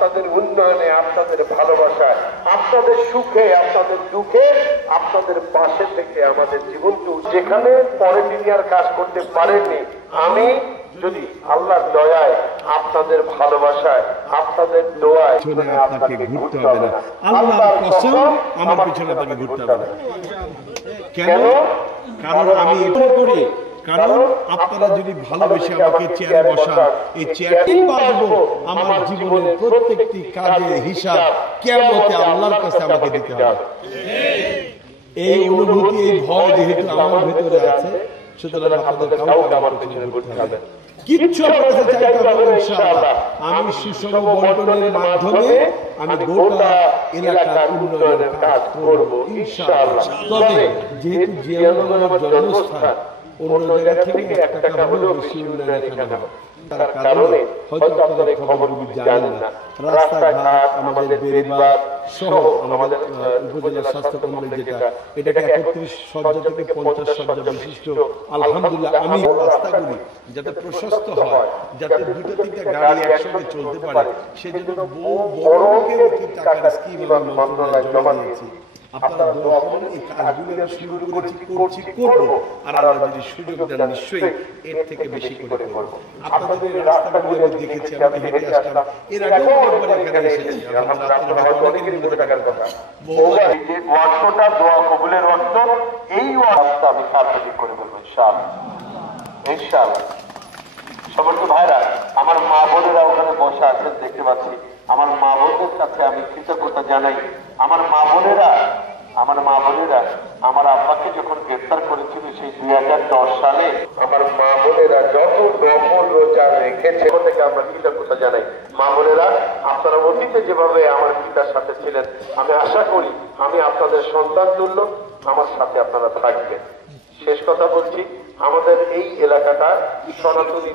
আপনাদের উন্নয়নে, আপনাদের ভালোবাসায়, আপনাদের সুখে, আপনাদের দুঃখে আপনাদের পাশে থেকে আমাদের জীবনকে, যেখানে পরে দুনিয়ার কাজ করতে পারেননি, আমি যদি আল্লাহর দয়ায়, আপনাদের ভালোবাসায়, আপনাদের দোয়ায় আপনাকে ঘুরতে হবে না। আল্লাহর কসম আমার পিছনে আপনাকে ঘুরতে হবে না। কেন? কারণ আমি এটা করি, কারণ আপনারা যদি ভালোবেসে আমাকে চেয়ারে বসান, এই চেয়ারটি বাঁচবো আমার জীবনের প্রত্যেকটি কাজের হিসাব কিয়ামতে আল্লাহর কাছে আমাকে দিতে হবে। এই অনুভূতি, এই ভয় যেহেতু আমার ভেতরে আছে, সুতরাং আপনাদের কাউকে আমার পিছনে ঘুরতে হবে না। কিচ্ছু আপনার কাছে চাইতে হবে না ইনশাআল্লাহ। আমি সুষম বন্টনের মাধ্যমে আমি গোটা এলাকার উন্নয়নের কাজ করব ইনশাআল্লাহ। তবে যেহেতু জিয়াউর আমার জন্মস্থান, অন্য জায়গা থেকে 1 টাকা হলেও বেশি উন্নয়ন এখানে হবে। তার কারণে হয়তো আপনারা এই খবরগুলি জানেন না। রাস্তাঘাট, আমাদের বেড়িবাঁধ সহ আমাদের উপজেলা স্বাস্থ্য কমপ্লেক্স যেটা, এটাকে 31 শয্যা থেকে 50 শয্যা বিশিষ্ট। আলহামদুলিল্লাহ আমি রাস্তাগুলি যাতে প্রশস্ত হয়, যাতে 2-3টা গাড়ি একসঙ্গে চলতে পারে, সেজন্য বড় টাকার স্কিম আমি মন্ত্রণালয়ে জমা দিয়েছি। আপনারা দোয়া করুন, এই কাজগুলো শুরু করছি, করব। আর আল্লাহ যদি সুযোগ দেন নিশ্চয়ই এর থেকে বেশি করে করব। আপনাদের এই রাস্তাগুলো আমি দেখেছি, আমি হেঁটে আসলাম, এর আগেও একবার এখানে এসেছি। আপনারা হয়তো অনেকেরই মনে থাকার কথা। এই যে ওয়াক্তটা দোয়া কবুলের ওয়াক্ত, এই ওয়াক্তটা আমি সার্থক করে দেবো ইনশাআল্লাহ, ইনশাআল্লাহ। সমস্ত ভাইরা, আমার মা বোনেরা ওখানে বসে আছেন দেখতে পাচ্ছি। আমার মা বোনদের কাছে আমি কৃতজ্ঞতা জানাই। আমার মা বোনেরা আমার আব্বাকে যখন গ্রেফতার করেছিল সেই 2010 সালে, আমার মা বোনেরা যত নফল রোজা রেখেছে, থেকে আমরা কৃতজ্ঞতা জানাই। মা বোনেরা, আপনারা অতীতে যেভাবে আমার পিতার সাথে ছিলেন, আমি আশা করি আমি আপনাদের সন্তান তুল্য আমার সাথে আপনারা থাকবেন। শেষ কথা বলছি, আমাদের এই এলাকাটা সনাতনী